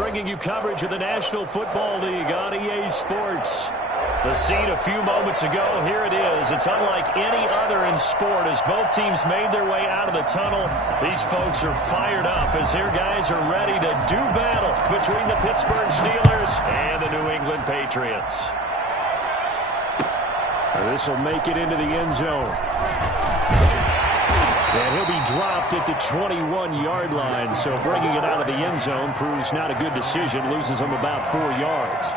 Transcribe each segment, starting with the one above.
bringing you coverage of the National Football League on EA Sports. The scene a few moments ago, here it is. It's unlike any other in sport as both teams made their way out of the tunnel. These folks are fired up as their guys are ready to do battle between the Pittsburgh Steelers and the New England Patriots. This will make it into the end zone. And he'll be dropped at the 21-yard line, so bringing it out of the end zone proves not a good decision. Loses him about 4 yards.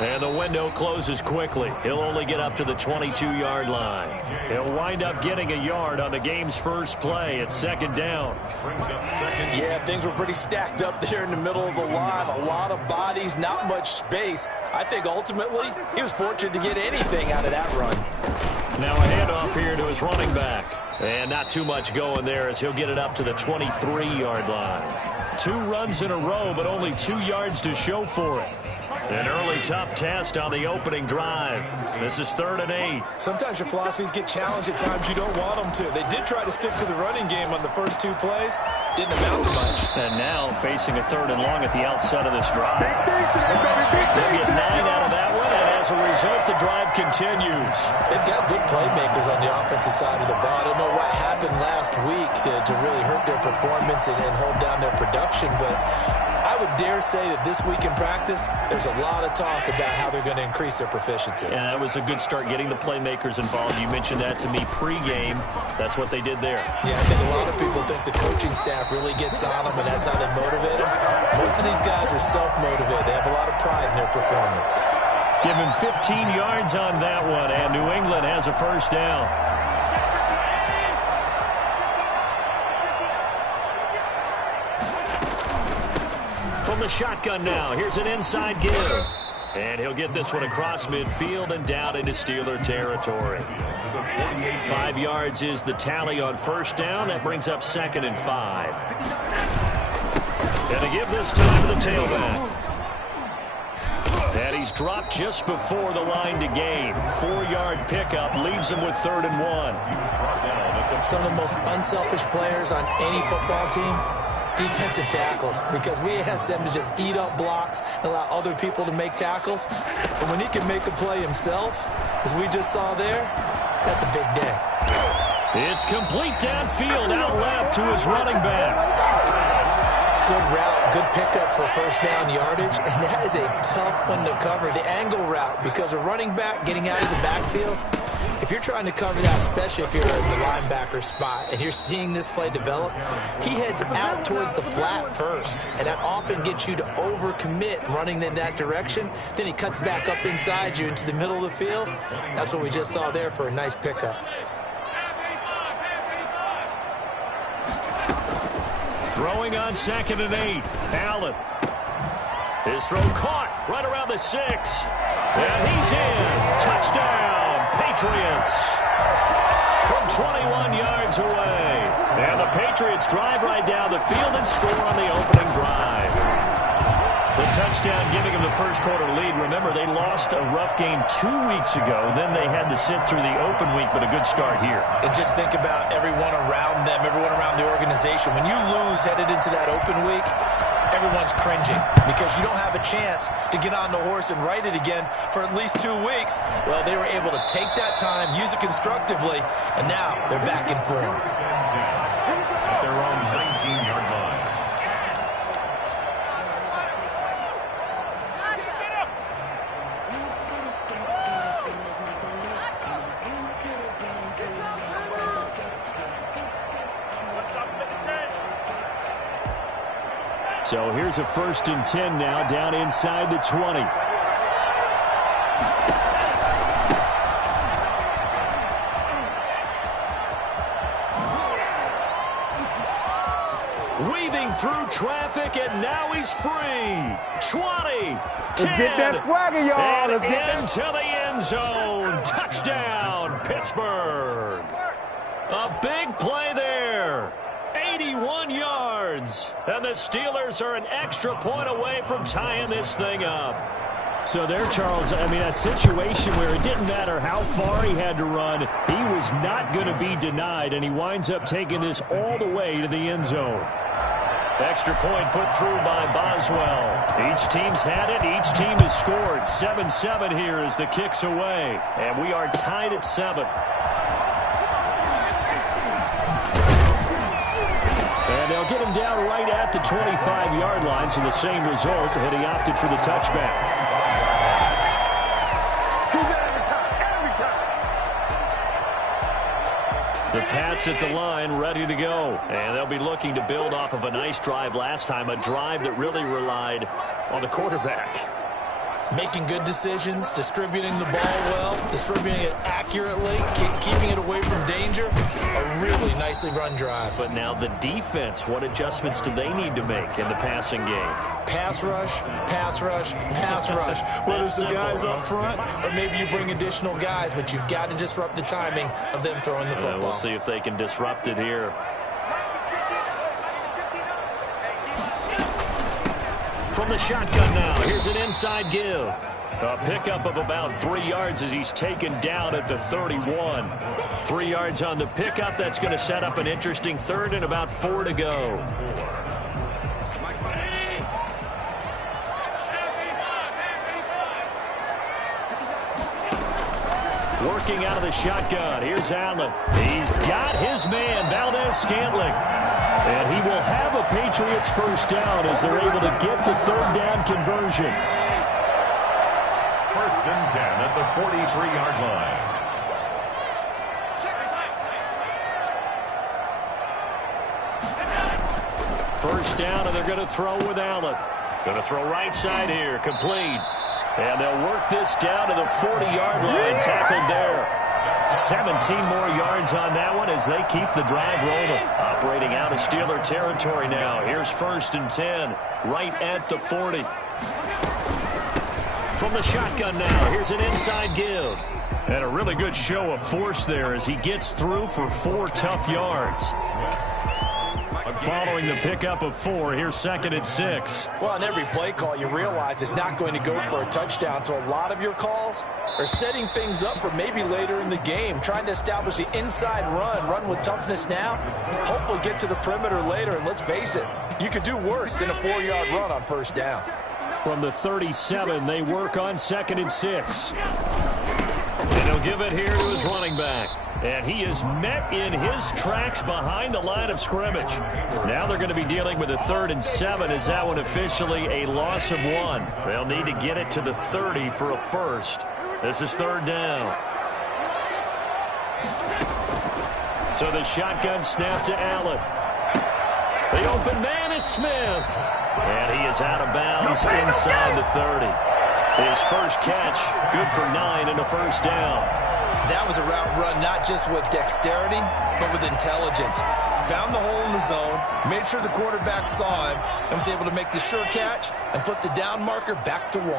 And the window closes quickly. He'll only get up to the 22-yard line. He'll wind up getting a yard on the game's first play at second down. Yeah, things were pretty stacked up there in the middle of the line. A lot of bodies, not much space. I think ultimately he was fortunate to get anything out of that run. Now a handoff here to his running back. And not too much going there as he'll get it up to the 23-yard line. 2 runs in a row, but only 2 yards to show for it. An early tough test on the opening drive. This is 3rd and 8. Sometimes your philosophies get challenged at times you don't want them to. They did try to stick to the running game on the first 2 plays. Didn't amount to much. And now facing a 3rd and long at the outset of this drive. They'll get 9 out of that one, and as a result, the drive continues. They've got good playmakers on the offensive side of the ball. I don't know what happened last week to really hurt their performance and hold down their production, but I would dare say that this week in practice, there's a lot of talk about how they're going to increase their proficiency. Yeah, that was a good start getting the playmakers involved. You mentioned that to me pregame. That's what they did there. Yeah, I think a lot of people think the coaching staff really gets on them, and that's how they motivate them. Most of these guys are self-motivated. They have a lot of pride in their performance. Give him 15 yards on that one, and New England has a first down. From the shotgun now, here's an inside give. And he'll get this one across midfield and down into Steeler territory. 5 yards is the tally on first down. That brings up 2nd and 5. And to give this time to the tailback. And he's dropped just before the line to gain. 4-yard pickup leaves him with 3rd and 1. Some of the most unselfish players on any football team, defensive tackles, because we ask them to just eat up blocks and allow other people to make tackles. But when he can make a play himself, as we just saw there, that's a big day. It's complete downfield, out left to his running back. Good route, good pickup for first down yardage, and that is a tough one to cover. The angle route, because a running back getting out of the backfield, if you're trying to cover that, especially if you're in the linebacker spot and you're seeing this play develop, he heads out towards the flat first, and that often gets you to overcommit running in that direction. Then he cuts back up inside you into the middle of the field. That's what we just saw there for a nice pickup. Throwing on 2nd and 8. Allen. His throw caught right around the 6. And he's in. Touchdown, Patriots. From 21 yards away. And the Patriots drive right down the field and score on the opening drive. The touchdown giving them the first quarter lead. Remember, they lost a rough game 2 weeks ago. Then they had to sit through the open week, but a good start here. And just think about everyone around them, everyone around the organization. When you lose headed into that open week, everyone's cringing because you don't have a chance to get on the horse and ride it again for at least 2 weeks. Well, they were able to take that time, use it constructively, and now they're back in form. At their own 19-yard line. So here's a 1st and 10 now down inside the 20. Weaving through traffic, and now he's free. 20, 10, let's get that swagger, y'all. Let's get that. Into the end end zone. Touchdown, Pittsburgh. A big play there. 81 yards. And the Steelers are an extra point away from tying this thing up. So there, Charles, I mean, a situation where it didn't matter how far he had to run, he was not going to be denied, and he winds up taking this all the way to the end zone. Extra point put through by Boswell. Each team's had it. Each team has scored. 7-7 here as the kick's away. And we are tied at 7. And they'll get him down right at the 25-yard line, so the same result, and he opted for the touchback. The Pats at the line, ready to go. And they'll be looking to build off of a nice drive last time, a drive that really relied on the quarterback. Making good decisions, distributing the ball well, distributing it accurately, keeping it away from danger. A really nicely run drive. But now the defense, what adjustments do they need to make in the passing game? Pass rush, pass rush, pass rush. Whether it's the guys up front or maybe you bring additional guys, but you've got to disrupt the timing of them throwing the football. We'll see if they can disrupt it here. From the shotgun now, here's an inside give. A pickup of about 3 yards as he's taken down at the 31. 3 yards on the pickup. That's going to set up an interesting third and about 4 to go. Working out of the shotgun. Here's Allen. He's got his man, Valdez-Scantling. And he will have a Patriots first down as they're able to get the third down conversion. First and 10 at the 43-yard line. First down, and they're going to throw with Allen. Going to throw right side here, complete. And they'll work this down to the 40-yard line, tackled there. 17 more yards on that one as they keep the drive rolling. Operating out of Steeler territory now. Here's first and 10, right at the 40. From the shotgun now, here's an inside give. And a really good show of force there as he gets through for 4 tough yards. Following the pickup of 4, here's second and 6. Well, on every play call, you realize it's not going to go for a touchdown. So a lot of your calls are setting things up for maybe later in the game, trying to establish the inside run with toughness now, hopefully get to the perimeter later. And let's face it, you could do worse than a 4-yard run on first down. From the 37, they work on second and 6. And he'll give it here to his running back. And he is met in his tracks behind the line of scrimmage. Now they're going to be dealing with a 3rd and 7. Is that one officially a loss of 1? They'll need to get it to the 30 for a first. This is 3rd down. So the shotgun snap to Allen. The open man is Smith. And he is out of bounds inside the 30. His first catch, good for 9 and a first down. That was a route run not just with dexterity, but with intelligence. Found the hole in the zone, made sure the quarterback saw him, and was able to make the sure catch and flip the down marker back to 1.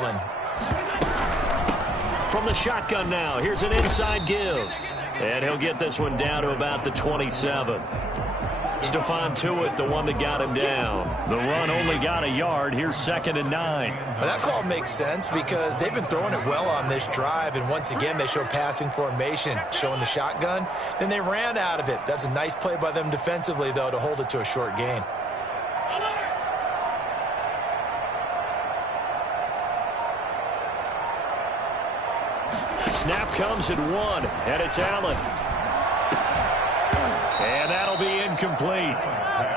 From the shotgun now, here's an inside give. And he'll get this one down to about the 27. Stephon Tuitt, the one that got him down. The run only got a yard. Here's 2nd and 9. Well, that call makes sense because they've been throwing it well on this drive, and once again they show passing formation, showing the shotgun. Then they ran out of it. That's a nice play by them defensively, though, to hold it to a short gain. Snap comes at 1, and it's Allen. And that'll be incomplete.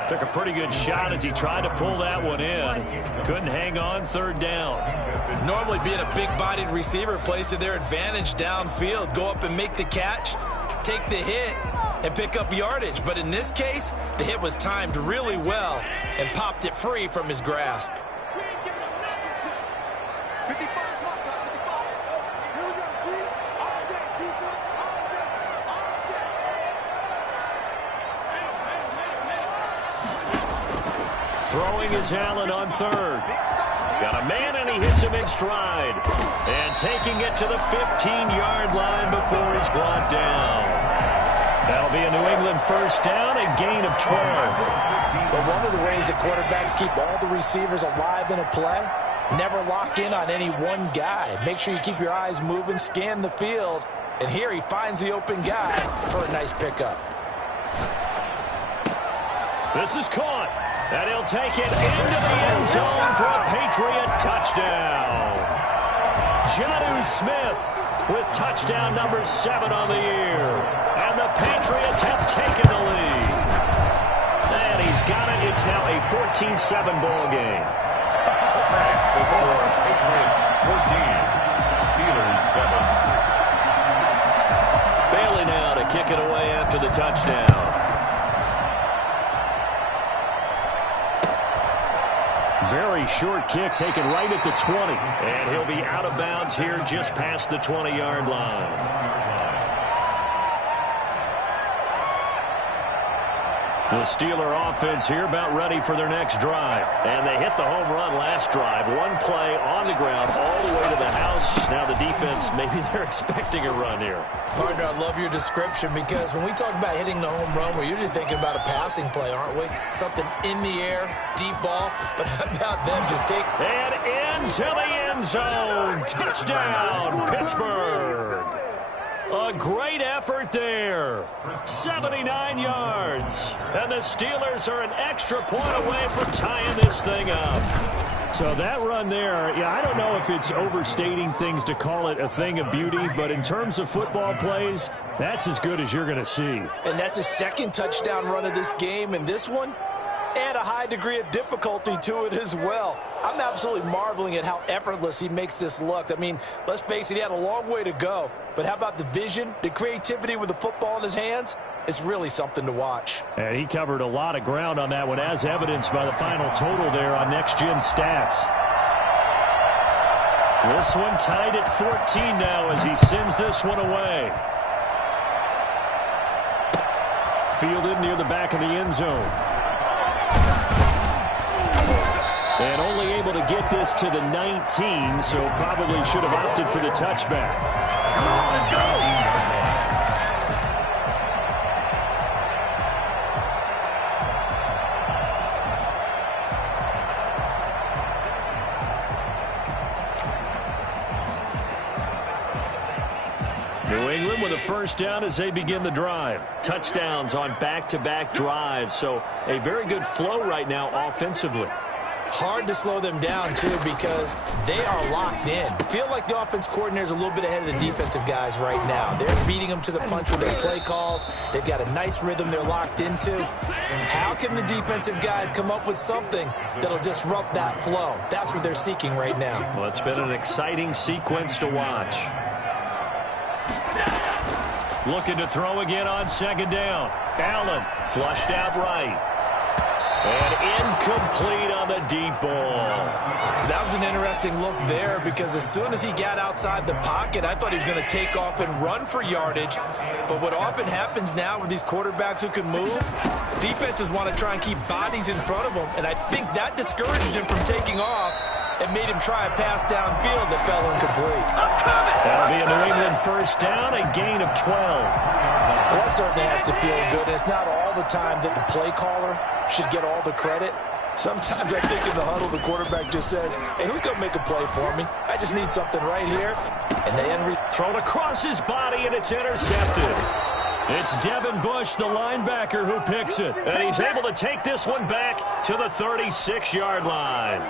Took a pretty good shot as he tried to pull that one in. Couldn't hang on, 3rd down. Normally being a big-bodied receiver plays to their advantage downfield. Go up and make the catch, take the hit, and pick up yardage. But in this case, the hit was timed really well and popped it free from his grasp. Throwing is Allen on 3rd. Got a man, and he hits him in stride. And taking it to the 15-yard line before he's brought down. That'll be a New England first down, a gain of 12. But one of the ways that quarterbacks keep all the receivers alive in a play, never lock in on any one guy. Make sure you keep your eyes moving, scan the field. And here he finds the open guy for a nice pickup. This is caught. And he'll take it into the end zone for a Patriot touchdown. Jonnu Smith with touchdown number 7 on the year. And the Patriots have taken the lead. And he's got it. It's now a 14-7 ball game. Next, the score, Patriots 14, Steelers 7. Bailey now to kick it away after the touchdown. Very short kick taken right at the 20. And he'll be out of bounds here just past the 20-yard line. The Steeler offense here about ready for their next drive. And they hit the home run last drive. One play on the ground all the way to the house. Now the defense, maybe they're expecting a run here. Partner, I love your description because when we talk about hitting the home run, we're usually thinking about a passing play, aren't we? Something in the air, deep ball. But how about them just take... And into the end zone. Touchdown, Pittsburgh. A great effort there. 79 yards. And the Steelers are an extra point away from tying this thing up. So that run there, I don't know if it's overstating things to call it a thing of beauty, but in terms of football plays, that's as good as you're going to see. And that's a second touchdown run of this game, and this one, add a high degree of difficulty to it as well. I'm absolutely marveling at how effortless he makes this look. I mean, let's face it, he had a long way to go. But how about the vision, the creativity with the football in his hands? It's really something to watch. And he covered a lot of ground on that one, as evidenced by the final total there on Next Gen Stats. This one tied at 14 now as he sends this one away. Fielded near the back of the end zone. And only able to get this to the 19, so probably should have opted for the touchback. Come on, let's go! New England with a first down as they begin the drive. Touchdowns on back-to-back drives, so a very good flow right now offensively. Hard to slow them down, too, because they are locked in. Feel like the offense coordinator is a little bit ahead of the defensive guys right now. They're beating them to the punch with their play calls. They've got a nice rhythm they're locked into. How can the defensive guys come up with something that'll disrupt that flow? That's what they're seeking right now. Well, it's been an exciting sequence to watch. Looking to throw again on second down. Allen flushed out right. And incomplete on the deep ball. That was an interesting look there because as soon as he got outside the pocket, I thought he was going to take off and run for yardage. But what often happens now with these quarterbacks who can move, defenses want to try and keep bodies in front of them. And I think that discouraged him from taking off and made him try a pass downfield that fell incomplete. That'll be a New England first down, a gain of 12. Well, that certainly has to feel good. It's not all the time that the play caller should get all the credit. Sometimes I think in the huddle, the quarterback just says, hey, who's going to make a play for me? I just need something right here. And they thrown across his body, and it's intercepted. It's Devin Bush, the linebacker, who picks it. And he's able to take this one back to the 36-yard line.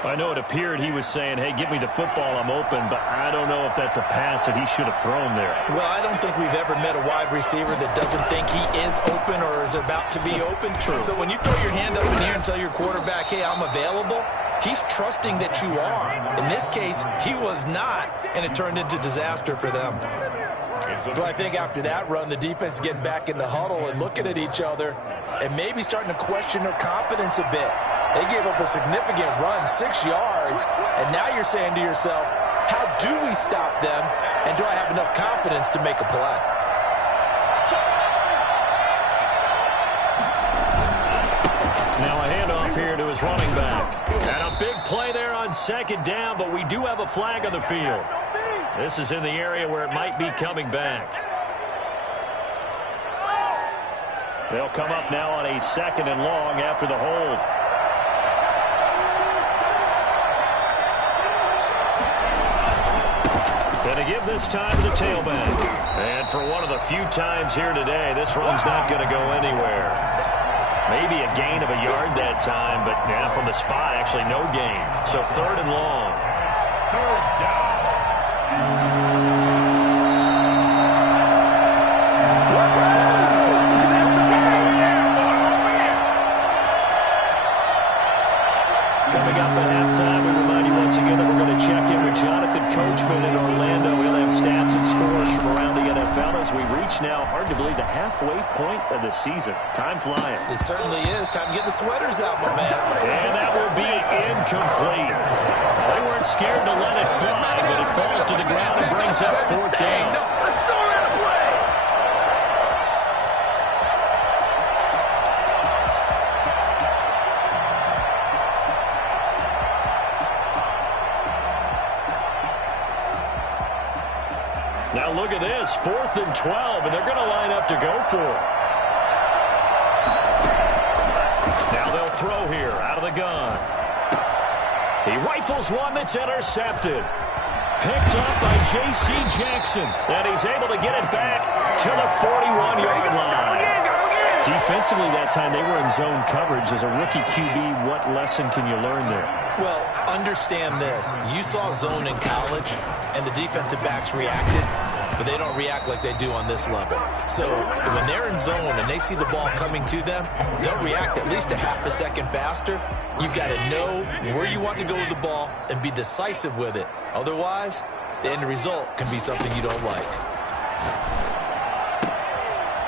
I know it appeared he was saying, hey, give me the football, I'm open, but I don't know if that's a pass that he should have thrown there. Well, I don't think we've ever met a wide receiver that doesn't think he is open or is about to be open. True. So when you throw your hand up in the air and tell your quarterback, hey, I'm available, he's trusting that you are. In this case, he was not, and it turned into disaster for them. Well, I think after that run, the defense is getting back in the huddle and looking at each other and maybe starting to question their confidence a bit. They gave up a significant run, 6 yards, and now you're saying to yourself, how do we stop them, and do I have enough confidence to make a play? Now a handoff here to his running back. And a big play there on second down, but we do have a flag on the field. This is in the area where it might be coming back. They'll come up now on a 2nd and long after the hold. Going to give this time to the tailback. And for one of the few times here today, this run's not going to go anywhere. Maybe a gain of a yard that time, but now from the spot, actually no gain. So 3rd and long. 3rd down. Coming up at halftime, we remind you once again that we're going to check in with Jonathan Coachman in Orlando. He'll have stats and scores from around the NFL as we reach now, hard to believe, the halfway point of the season. Time flying. It certainly is. Time to get the sweaters out, my man. And that will be incomplete. They weren't scared to let it fly, but it falls to the ground and brings up 4th down. Now look at this, 4th and 12, and they're going to line up to go for it. Now they'll throw here out of the gun. He rifles one that's intercepted. Picked up by J.C. Jackson, and he's able to get it back to the 41-yard line. Defensively that time, they were in zone coverage. As a rookie QB, what lesson can you learn there? Well, understand this. You saw zone in college, and the defensive backs reacted, but they don't react like they do on this level. So when they're in zone and they see the ball coming to them, they'll react at least a half a second faster. You've got to know where you want to go with the ball and be decisive with it. Otherwise, the end result can be something you don't like.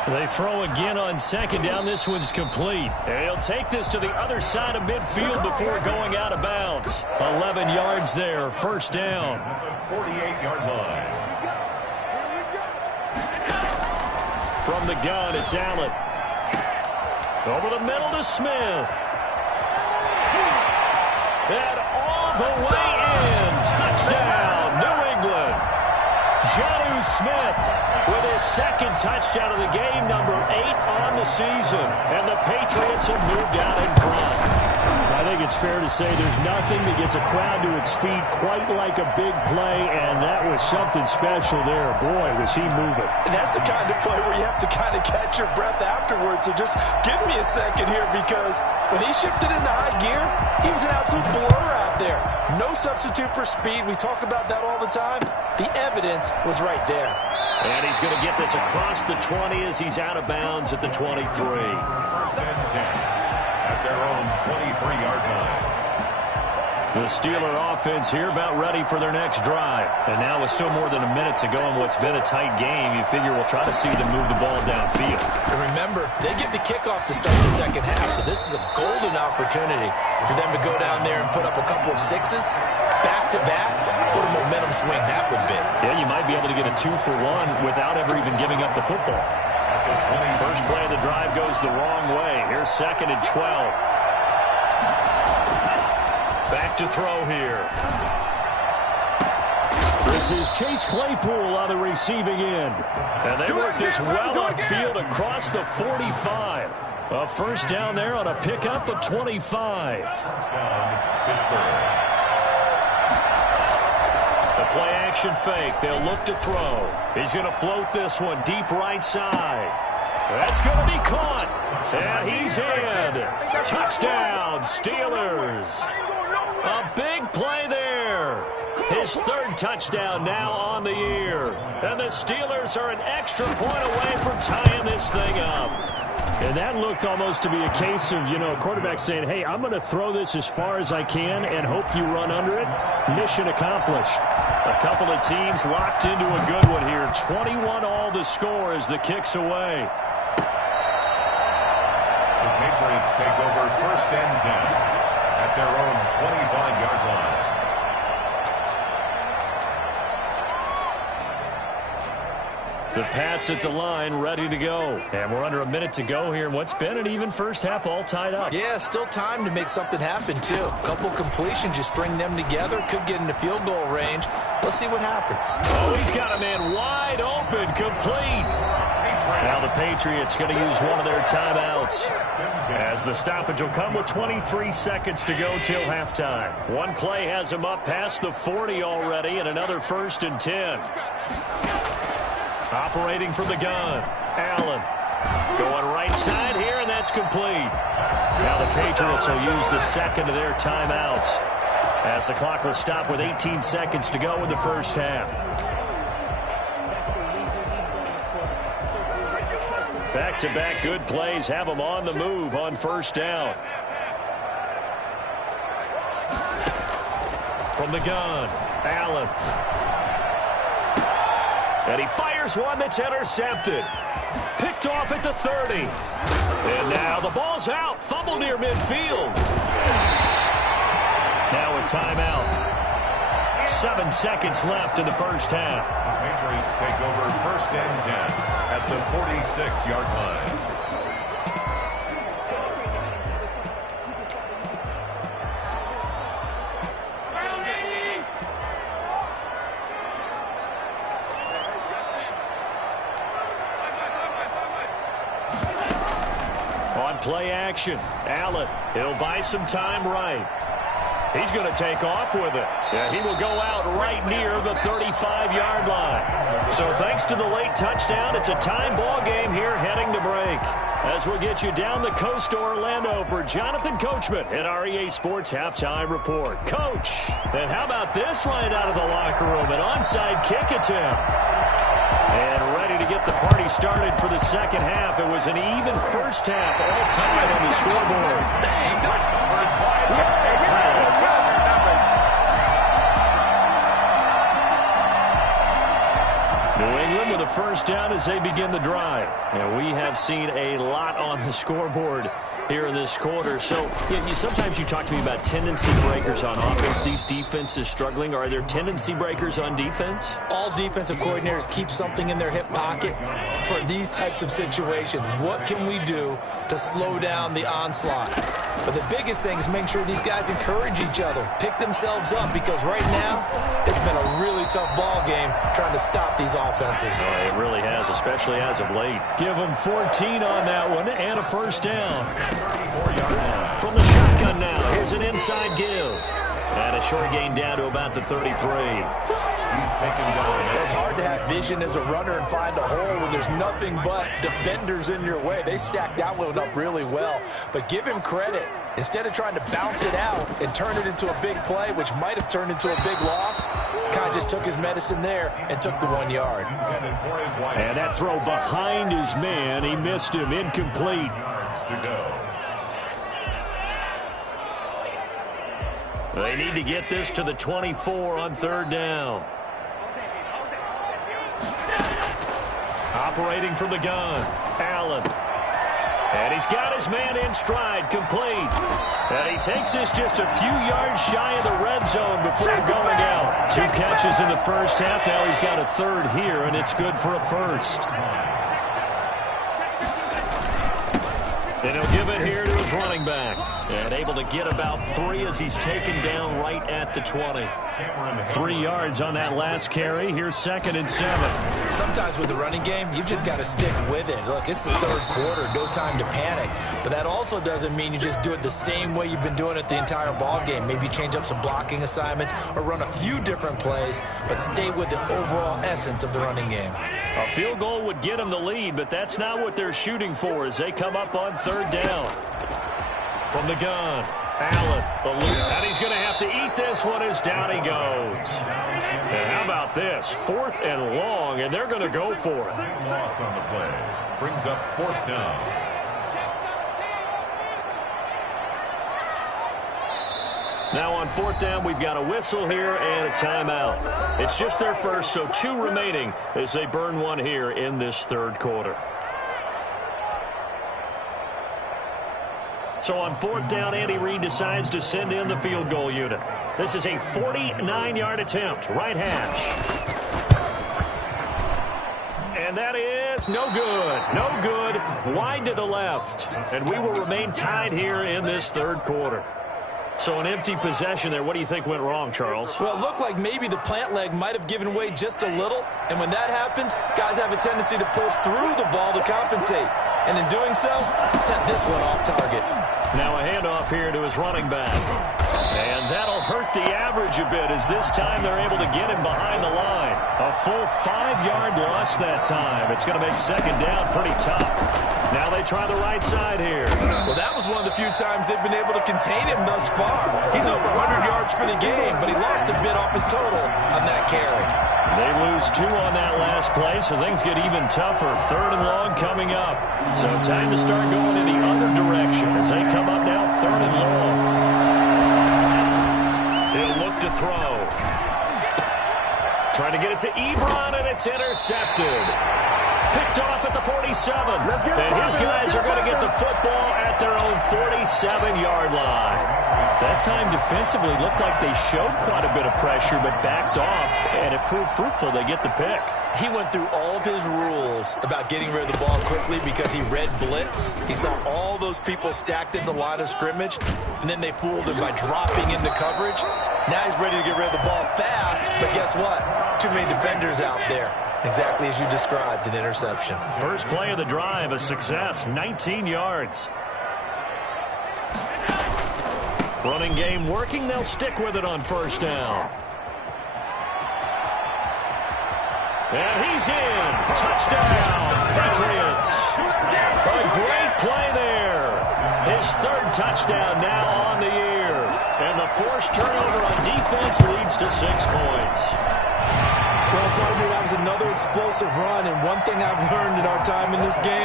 They throw again on 2nd down. This one's complete. And he'll take this to the other side of midfield before going out of bounds. 11 yards there, 1st down. 48-yard line. From the gun, it's Allen. Over the middle to Smith. And all the way in. Touchdown, New England. Jonnu Smith with his 2nd touchdown of the game, number 8 on the season. And the Patriots have moved out in front. I think it's fair to say there's nothing that gets a crowd to its feet quite like a big play, and that was something special there. Boy, was he moving. And that's the kind of play where you have to kind of catch your breath afterwards. So just give me a second here, because when he shifted into high gear, he was an absolute blur out there. No substitute for speed. We talk about that all the time. The evidence was right there. And he's going to get this across the 20 as he's out of bounds at the 23. 1st and 10 at their own 23-yard line. The Steeler offense here about ready for their next drive. And now with still more than a minute to go in what's been a tight game, you figure we'll try to see them move the ball downfield. And remember, they get the kickoff to start the 2nd half, so this is a golden opportunity for them to go down there and put up a couple of 6s back-to-back. What a momentum swing that would be. Yeah, you might be able to get a 2-for-1 without ever even giving up the football. First play of the drive goes the wrong way. Here's 2nd and 12. Back to throw here. This is Chase Claypool on the receiving end. And they work this well upfield across the 45. A 1st down there on a pickup of 25. The play action fake. They'll look to throw. He's going to float this one deep right side. That's going to be caught. And he's in. Touchdown, Steelers. A big play there. His 3rd touchdown now on the year. And the Steelers are an extra point away from tying this thing up. And that looked almost to be a case of, a quarterback saying, hey, I'm going to throw this as far as I can and hope you run under it. Mission accomplished. A couple of teams locked into a good one here. 21 all the score as the kick's away. The Patriots take over 1st and 10 at their own 25-yard line. The Pats at the line, ready to go. And we're under a minute to go here in what's been an even first half, all tied up. Yeah, still time to make something happen, too. A couple completions, you string them together, could get into field goal range. Let's see what happens. Oh, he's got a man wide open, complete. Now the Patriots going to use one of their timeouts, as the stoppage will come with 23 seconds to go till halftime. One play has him up past the 40 already, and another 1st and 10. Operating from the gun, Allen. Going right side here, and that's complete. Now the Patriots will use the second of their timeouts, as the clock will stop with 18 seconds to go in the first half. Back-to-back good plays have them on the move on first down. From the gun, Allen. And he fires one that's intercepted. Picked off at the 30. And now the ball's out. Fumble near midfield. Now a timeout. 7 seconds left in the first half. The Patriots take over 1st and 10 at the 46-yard line. On play action, Allen. He'll buy some time right. He's going to take off with it. Yeah, he will go out right near the 35-yard line. So thanks to the late touchdown, it's a time ball game here heading to break. As we'll get you down the coast to Orlando for Jonathan Coachman at our EA Sports Halftime Report. Coach, and how about this right out of the locker room? An onside kick attempt. And ready to get the party started for the second half. It was an even first half, all tied on the scoreboard. New England with a first down as they begin the drive. And we have seen a lot on the scoreboard here in this quarter. So sometimes you talk to me about tendency breakers on offense. These defenses struggling. Are there tendency breakers on defense? All defensive coordinators keep something in their hip pocket for these types of situations. What can we do to slow down the onslaught? But the biggest thing is making sure these guys encourage each other, pick themselves up, because right now it's been a really tough ball game trying to stop these offenses. Oh, it really has, especially as of late. Give them 14 on that one and a first down. From the shotgun now, here's an inside give. And a short gain down to about the 33. He's taken down. It's hard to have vision as a runner and find a hole when there's nothing but defenders in your way. They stacked that one up really well. But give him credit. Instead of trying to bounce it out and turn it into a big play, which might have turned into a big loss, kind of just took his medicine there and took the 1 yard. And that throw behind his man, he missed him, incomplete. To go. They need to get this to the 24 on third down. Operating from the gun, Allen. And he's got his man in stride, complete. And he takes this just a few yards shy of the red zone before going out. 2 catches in the first half. Now he's got a third here, and it's good for a first. And he'll give it here to his running back. And able to get about 3 as he's taken down right at the 20. 3 yards on that last carry. Here's 2nd and 7. Sometimes with the running game, you've just got to stick with it. Look, it's the third quarter, no time to panic. But that also doesn't mean you just do it the same way you've been doing it the entire ball game. Maybe change up some blocking assignments or run a few different plays, but stay with the overall essence of the running game. A field goal would get them the lead, but that's not what they're shooting for as they come up on third down. From the gun, Allen, and he's going to have to eat this one as down he goes. And how about this? 4th and long, and they're going to go for it. Loss on the play. Brings up 4th down. Now on 4th down, we've got a whistle here and a timeout. It's just their first, so 2 remaining as they burn one here in this third quarter. So on 4th down, Andy Reid decides to send in the field goal unit. This is a 49-yard attempt, right hash. And that is no good. No good. Wide to the left. And we will remain tied here in this third quarter. So an empty possession there. What do you think went wrong, Charles? Well, it looked like maybe the plant leg might have given way just a little. And when that happens, guys have a tendency to pull through the ball to compensate. And in doing so, sent this one off target. Now a handoff here to his running back. And that'll hurt the average a bit as this time they're able to get him behind the line. A full 5-yard loss that time. It's going to make second down pretty tough. Now they try the right side here. Well, that was one of the few times they've been able to contain him thus far. He's over 100 yards for the game, but he lost a bit off his total on that carry. They lose 2 on that last play, so things get even tougher. Third and long coming up. So time to start going in the other direction as they come up now, third and long. He'll look to throw. Trying to get it to Ebron, and it's intercepted. Picked off at the 47. And his guys are going to get the football at their own 47-yard line. That time defensively looked like they showed quite a bit of pressure but backed off, and it proved fruitful. They get the pick. He went through all of his rules about getting rid of the ball quickly because he read blitz. He saw all those people stacked in the line of scrimmage, and then they fooled him by dropping into coverage. Now he's ready to get rid of the ball fast, but guess what? Too many defenders out there. Exactly as you described, an interception. First play of the drive, a success, 19 yards. Running game working, they'll stick with it on first down. And he's in. Touchdown, Patriots. A great play there. His third touchdown now on the year. And the forced turnover on defense leads to 6 points. Well, partner, that was another explosive run, and one thing I've learned in our time in this game,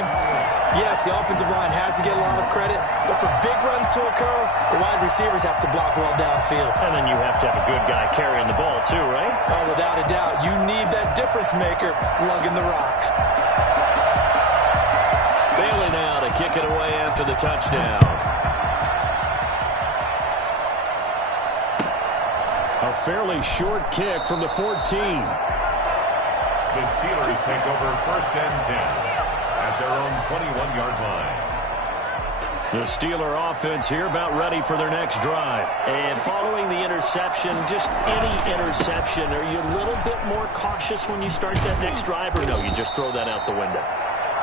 yes, the offensive line has to get a lot of credit, but for big runs to occur, the wide receivers have to block well downfield. And then you have to have a good guy carrying the ball too, right? Oh, without a doubt. You need that difference maker lugging the rock. Bailey now to kick it away after the touchdown. A fairly short kick from the 14. The Steelers take over first and 10 at their own 21-yard line. The Steeler offense here about ready for their next drive. And following the interception, just any interception, are you a little bit more cautious when you start that next drive, or no, you just throw that out the window?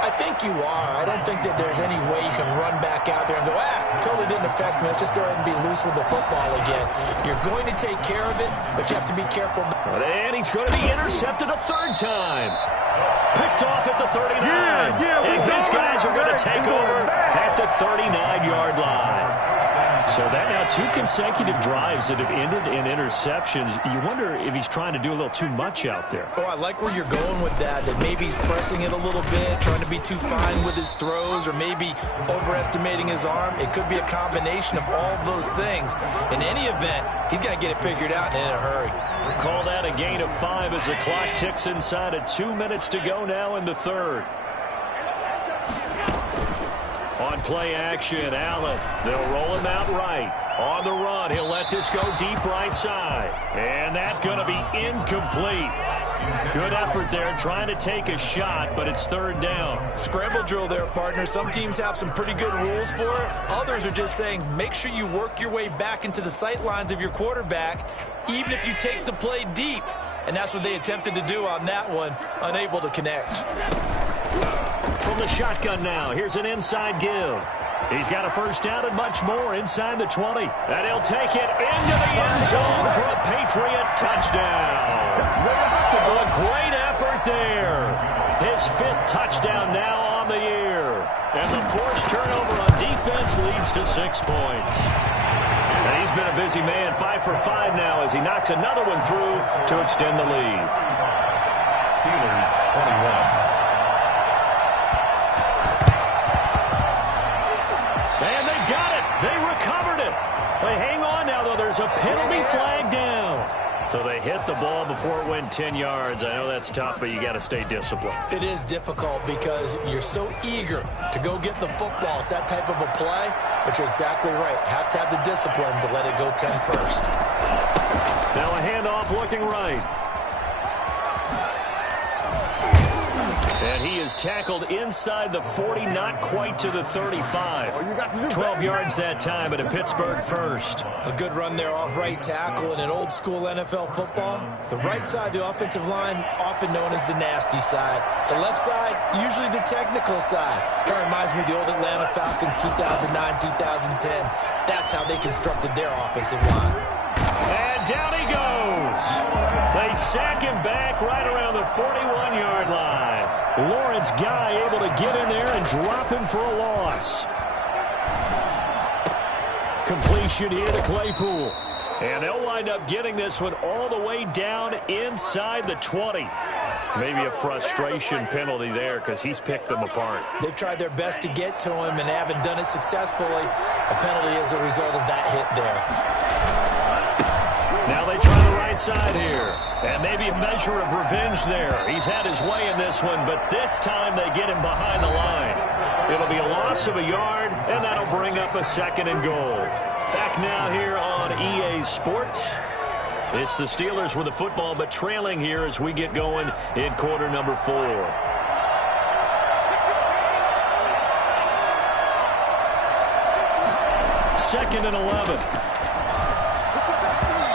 I think you are. I don't think that there's any way you can run back out there and go, totally didn't affect me. Let's just go ahead and be loose with the football again. You're going to take care of it, but you have to be careful. And he's going to be intercepted a third time. Picked off at the 39. And his guys are going to take over at the 39-yard line. So that now 2 consecutive drives that have ended in interceptions. You wonder if he's trying to do a little too much out there. Oh, I like where you're going with that maybe he's pressing it a little bit, trying to be too fine with his throws, or maybe overestimating his arm. It could be a combination of all those things. In any event, he's got to get it figured out and in a hurry. Call that a gain of 5 as the clock ticks inside of 2 minutes to go now in the third. On play action, Allen. They'll roll him out right. On the run, he'll let this go deep right side. And that's going to be incomplete. Good effort there, trying to take a shot, but it's third down. Scramble drill there, partner. Some teams have some pretty good rules for it. Others are just saying, make sure you work your way back into the sight lines of your quarterback, even if you take the play deep. And that's what they attempted to do on that one, unable to connect. From the shotgun now, here's an inside give. He's got a first down and much more inside the 20. And he'll take it into the end zone for a Patriot touchdown. A great effort there. His 5th touchdown now on the year. And the forced turnover on defense leads to 6 points. And he's been a busy man, 5 for 5 now as he knocks another one through to extend the lead. Steelers 21. And they got it. They recovered it. They hang on now, though. There's a penalty flag down. So they hit the ball before it went 10 yards. I know that's tough, but you got to stay disciplined. It is difficult because you're so eager to go get the football. It's that type of a play, but you're exactly right. Have to have the discipline to let it go 10 first. Now a handoff looking right. And he is tackled inside the 40, not quite to the 35. 12 yards that time, and a Pittsburgh first. A good run there off right tackle. In an old school NFL football, the right side, the offensive line, often known as the nasty side. The left side, usually the technical side. That reminds me of the old Atlanta Falcons 2009-2010. That's how they constructed their offensive line. And down he goes. They sack him back right around the 41-yard line. Lawrence Guy able to get in there and drop him for a loss. Completion here to Claypool. And they'll wind up getting this one all the way down inside the 20. Maybe a frustration penalty there because he's picked them apart. They've tried their best to get to him and haven't done it successfully. A penalty as a result of that hit there. Now they try the right side here. And maybe a measure of revenge there. He's had his way in this one, but this time they get him behind the line. It'll be a loss of a yard, and that'll bring up a 2nd and goal. Back now here on EA Sports. It's the Steelers with the football, but trailing here as we get going in quarter number 4. Second and 11.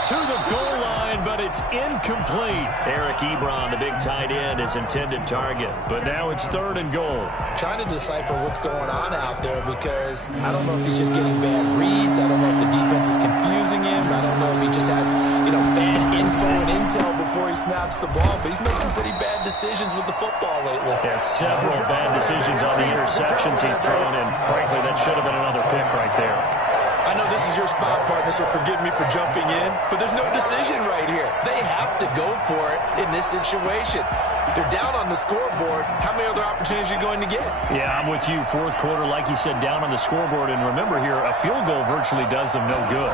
To the goal line, but it's incomplete. Eric Ebron, the big tight end, his intended target. But now it's 3rd and goal. Trying to decipher what's going on out there because I don't know if he's just getting bad reads. I don't know if the defense is confusing him. I don't know if he just has, bad info and intel before he snaps the ball. But he's made some pretty bad decisions with the football lately. Yeah, several bad decisions on the interceptions he's thrown, and frankly, that should have been another pick right there. I know this is your spot, partner, so forgive me for jumping in, but there's no decision right here. They have to go for it in this situation. They're down on the scoreboard. How many other opportunities are you going to get? Yeah, I'm with you. 4th quarter, like you said, down on the scoreboard. And remember here, a field goal virtually does them no good.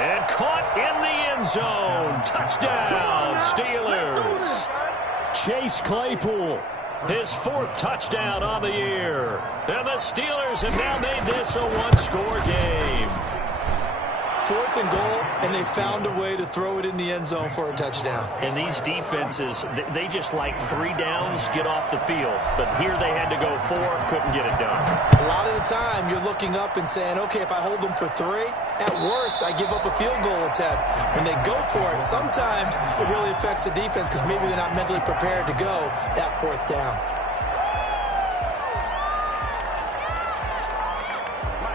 And caught in the end zone. Touchdown, Steelers. Chase Claypool. His 4th touchdown on the year. And the Steelers have now made this a 1-score game. 4th and goal, and they found a way to throw it in the end zone for a touchdown. And these defenses, they just like 3 downs, get off the field. But here they had to go 4, couldn't get it done. A lot of the time, you're looking up and saying, okay, if I hold them for 3, at worst, I give up a field goal attempt. When they go for it, sometimes it really affects the defense because maybe they're not mentally prepared to go that 4th down.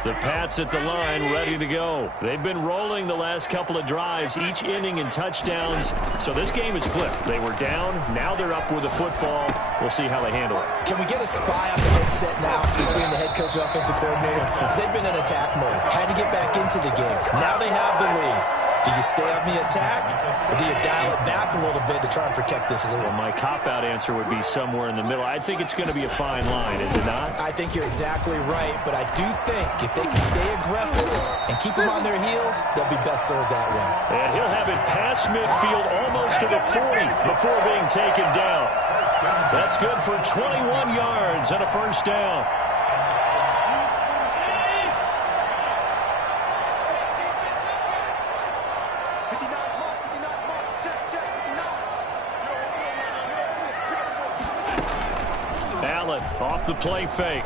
The Pats at the line, ready to go. They've been rolling the last couple of drives, each inning in touchdowns. So this game is flipped. They were down. Now they're up with the football. We'll see how they handle it. Can we get a spy on the headset now between the head coach and offensive coordinator? Because they've been in attack mode. Had to get back into the game. Now they have the lead. Do you stay on the attack, or do you dial it back a little bit to try and protect this lead? Well, my cop-out answer would be somewhere in the middle. I think it's going to be a fine line, is it not? I think you're exactly right, but I do think if they can stay aggressive and keep them on their heels, they'll be best served that way. And he'll have it past midfield almost to the 40 before being taken down. That's good for 21 yards and a 1st down. Off the play fake.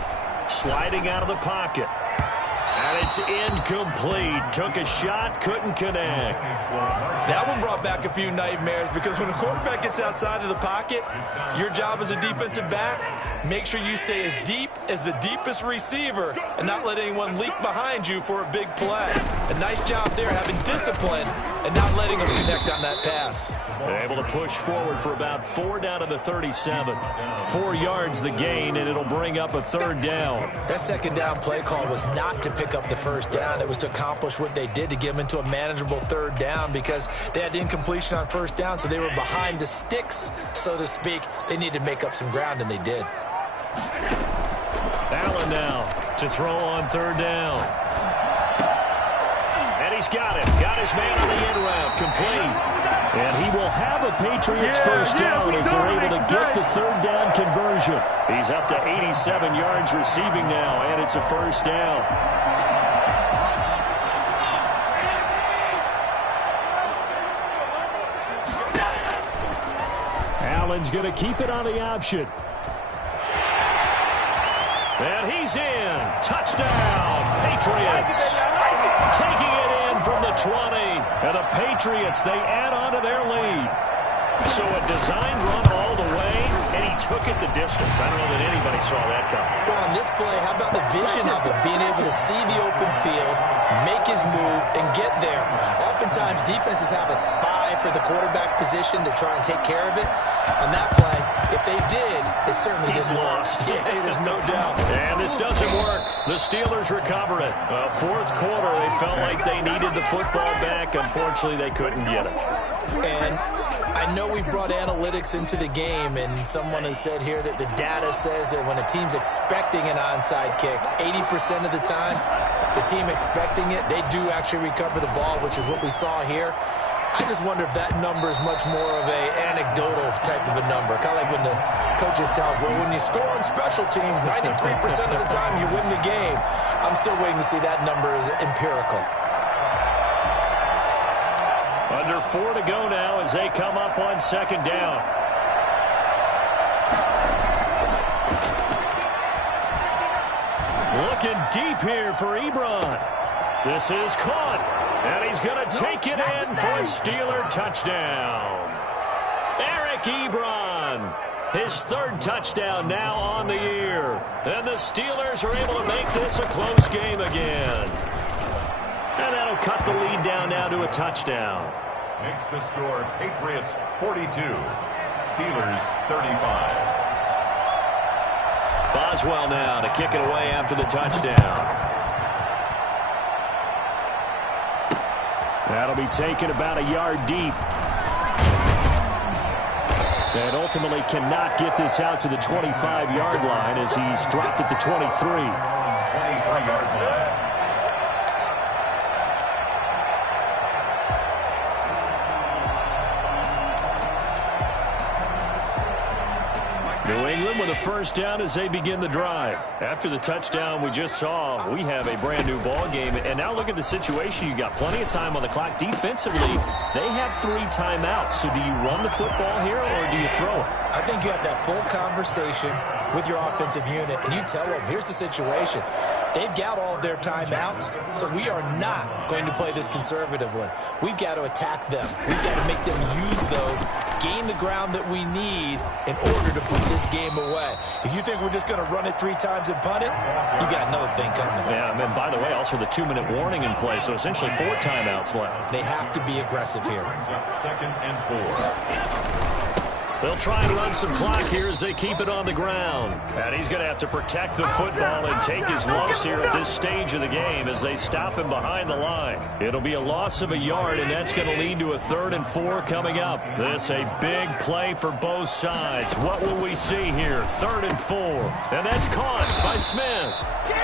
Sliding out of the pocket. And it's incomplete. Took a shot, couldn't connect. That one brought back a few nightmares because when a quarterback gets outside of the pocket, your job as a defensive back, make sure you stay as deep as the deepest receiver and not let anyone leak behind you for a big play. A nice job there having discipline and not letting them connect on that pass. They're able to push forward for about 4 down to the 37. 4 yards the gain, and it'll bring up a 3rd down. That 2nd down play call was not to pick up the 1st down. It was to accomplish what they did to get them into a manageable 3rd down because they had incompletion on 1st down, so they were behind the sticks, so to speak. They needed to make up some ground, and they did. Allen now to throw on 3rd down. And he's got it. Got his man on the end route. Complete. And he will have a Patriots 1st down as they're able to get the 3rd down conversion. He's up to 87 yards receiving now, and it's a 1st down. Allen's going to keep it on the option. And he's in. Touchdown, Patriots. Taking it in from the 20. And the Patriots, they add on to their lead. So a designed run all the way, and he took it the distance. I don't know that anybody saw that coming. Well, on this play, how about the vision of it? Being able to see the open field, make his move, and get there. Oftentimes, defenses have a spy for the quarterback position to try and take care of it. On that play, if they did, it certainly didn't work. Yeah, there's no doubt. And this doesn't work. The Steelers recover it. Fourth quarter, they felt like they needed the football back. Unfortunately, they couldn't get it. And I know we brought analytics into the game, and someone has said here that the data says that when a team's expecting an onside kick, 80% of the time, the team expecting it, they do actually recover the ball, which is what we saw here. I just wonder if that number is much more of a anecdotal type of a number. Kind of like when the coaches tell us, well, when you score on special teams, 93% of the time you win the game. I'm still waiting to see that number is empirical. Under 4 to go now as they come up on second down. Looking deep here for Ebron. This is caught, and he's going to take it in for a Steeler touchdown. Eric Ebron, his third touchdown now on the year. And the Steelers are able to make this a close game again. And that'll cut the lead down now to a touchdown. Makes the score Patriots 42, Steelers 35. Boswell now to kick it away after the touchdown. That'll be taken about a yard deep. And ultimately cannot get this out to the 25-yard line as he's dropped at the 23. 23-yard line. New England with a first down as they begin the drive. After the touchdown we just saw, we have a brand new ball game. And now look at the situation. You got plenty of time on the clock. Defensively, they have 3 timeouts. So do you run the football here or do you throw it? I think you have that full conversation with your offensive unit, and you tell them, here's the situation. They've got all of their timeouts, so we are not going to play this conservatively. We've got to attack them. We've got to make them use those, gain the ground that we need in order to put this game away. If you think we're just going to run it 3 times and punt it, you got another thing coming. Yeah, and by the way, also the 2-minute warning in play, so essentially 4 timeouts left. They have to be aggressive here. Second and 4. They'll try and run some clock here as they keep it on the ground. And he's going to have to protect the football and take his loss here at this stage of the game as they stop him behind the line. It'll be a loss of a yard, and that's going to lead to a 3rd and 4 coming up. This a big play for both sides. What will we see here? 3rd and 4. And that's caught by Smith.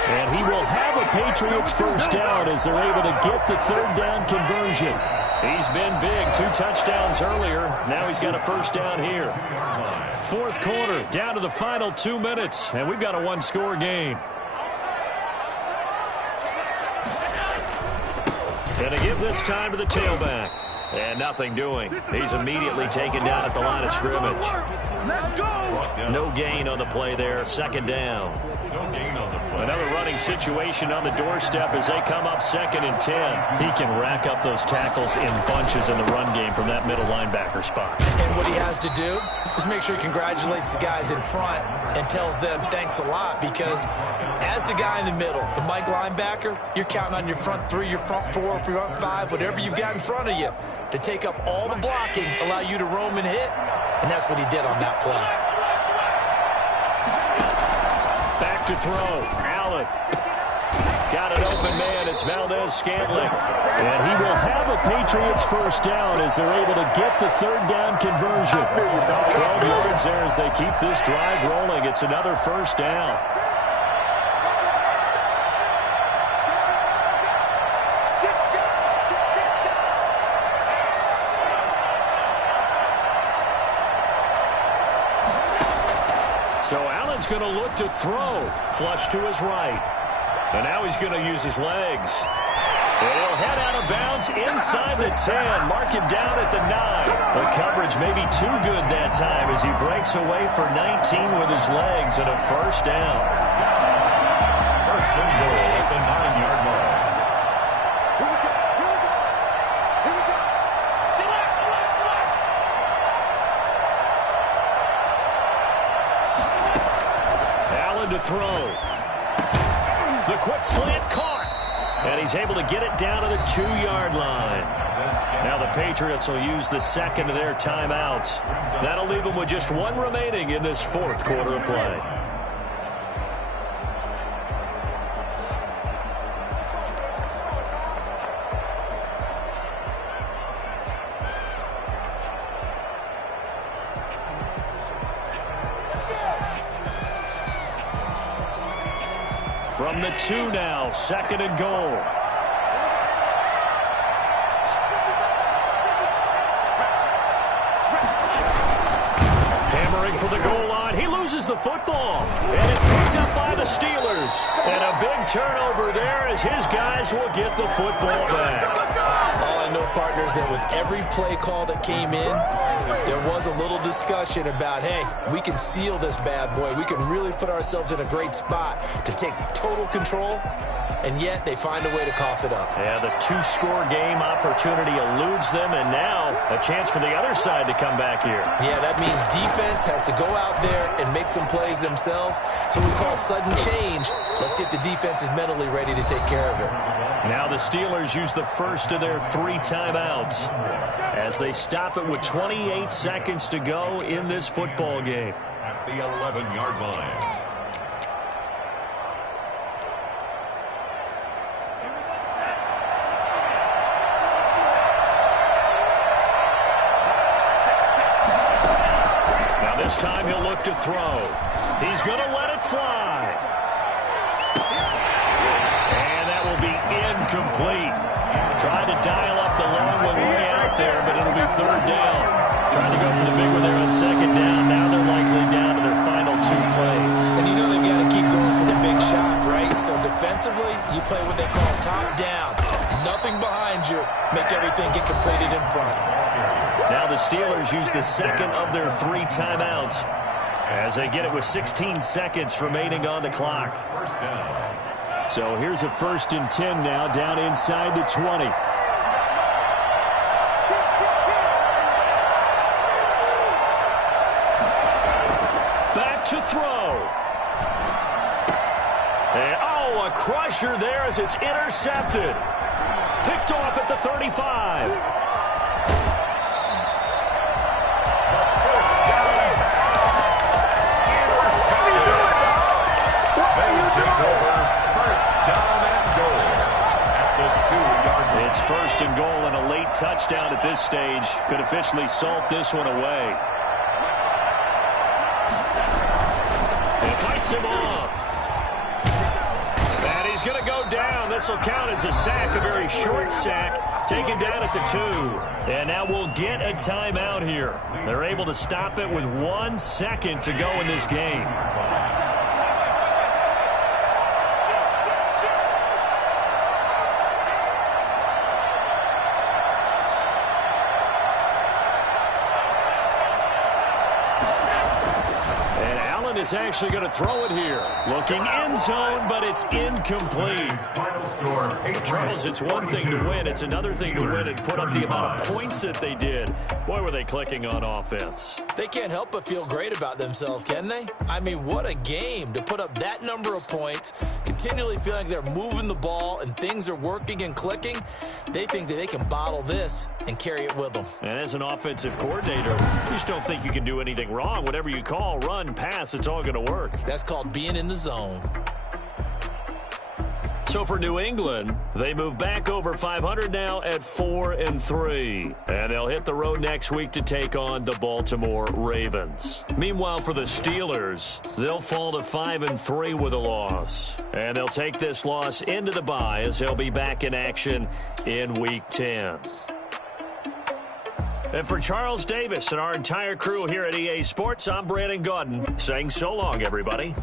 And he will have a Patriots first down as they're able to get the 3rd down conversion. He's been big, 2 touchdowns earlier. Now he's got a first down here. 4th quarter, down to the final 2 minutes, and we've got a 1-score game. Going to give this time to the tailback. And nothing doing. He's immediately taken down at the line of scrimmage. Let's go! No gain on the play there, 2nd down. No gain on the play. Another running situation on the doorstep as they come up 2nd and 10. He can rack up those tackles in bunches in the run game from that middle linebacker spot. And what he has to do is make sure he congratulates the guys in front and tells them thanks a lot, because as the guy in the middle, the Mike linebacker, you're counting on your front 3, your front 4, front 5, whatever you've got in front of you to take up all the blocking, allow you to roam and hit. And that's what he did on that play. Back to throw. Allen. Got an open man. It's Valdez-Scantling. And he will have a Patriots first down as they're able to get the 3rd down conversion. 12 yards there as they keep this drive rolling. It's another first down. So Allen's going to look to throw. Flush to his right. And now he's going to use his legs. He'll head out of bounds inside the 10. Mark him down at the 9. The coverage may be too good that time as he breaks away for 19 with his legs and a first down. First and goal at the 9-yard line. Allen to throw. The quick slant caught. And he's able to get it down to the 2-yard line. Now the Patriots will use the second of their timeouts. That'll leave them with just one remaining in this fourth quarter of play. From the 2 now, second and goal. Hammering for the goal line. He loses the football. And it's picked up by the Steelers. And a big turnover there as his guys will get the football back. All I know, partners, that with every play call that came in, there was a little discussion about, hey, we can seal this bad boy. We can really put ourselves in a great spot to take total control, and yet they find a way to cough it up. Yeah, the 2-score game opportunity eludes them, and now a chance for the other side to come back here. Yeah, that means defense has to go out there and make some plays themselves. So we call sudden change. Let's see if the defense is mentally ready to take care of it. Now the Steelers use the first of their 3 timeouts as they stop it with 28 seconds to go in this football game. At the 11-yard line. Now this time he'll look to throw. He's going to let it fly. And that will be incomplete. Tried to dial up the long one way out there, but it'll be third down. Trying to go for the big one there on second down. Now they're likely down to their final 2 plays. And you know they've got to keep going for the big shot, right? So defensively, you play what they call top down. Nothing behind you. Make everything get completed in front. Now the Steelers use the second of their 3 timeouts as they get it with 16 seconds remaining on the clock. First down. So here's a 1st and 10 now, down inside the 20. Back to throw. And, oh, a crusher there as it's intercepted. Picked off at the 35. It's 1st and goal and a late touchdown at this stage could officially salt this one away. And fights him off. And he's going to go down. This will count as a sack, a very short sack, taken down at the 2. And now we'll get a timeout here. They're able to stop it with 1 second to go in this game. Is actually going to throw it here. Looking end zone, but it's incomplete. Final score, Charles, it's one thing to win. It's another thing to win and put up the amount of points that they did. Boy, were they clicking on offense. They can't help but feel great about themselves, can they? I mean, what a game to put up that number of points, continually feeling like they're moving the ball and things are working and clicking. They think that they can bottle this and carry it with them. And as an offensive coordinator, you just don't think you can do anything wrong. Whatever you call, run, pass, it's all going to work. That's called being in the zone. So for New England, they move back over 500 now at 4-3. And they'll hit the road next week to take on the Baltimore Ravens. Meanwhile, for the Steelers, they'll fall to 5-3 with a loss. And they'll take this loss into the bye as they'll be back in action in Week 10. And for Charles Davis and our entire crew here at EA Sports, I'm Brandon Gaudin saying so long, everybody.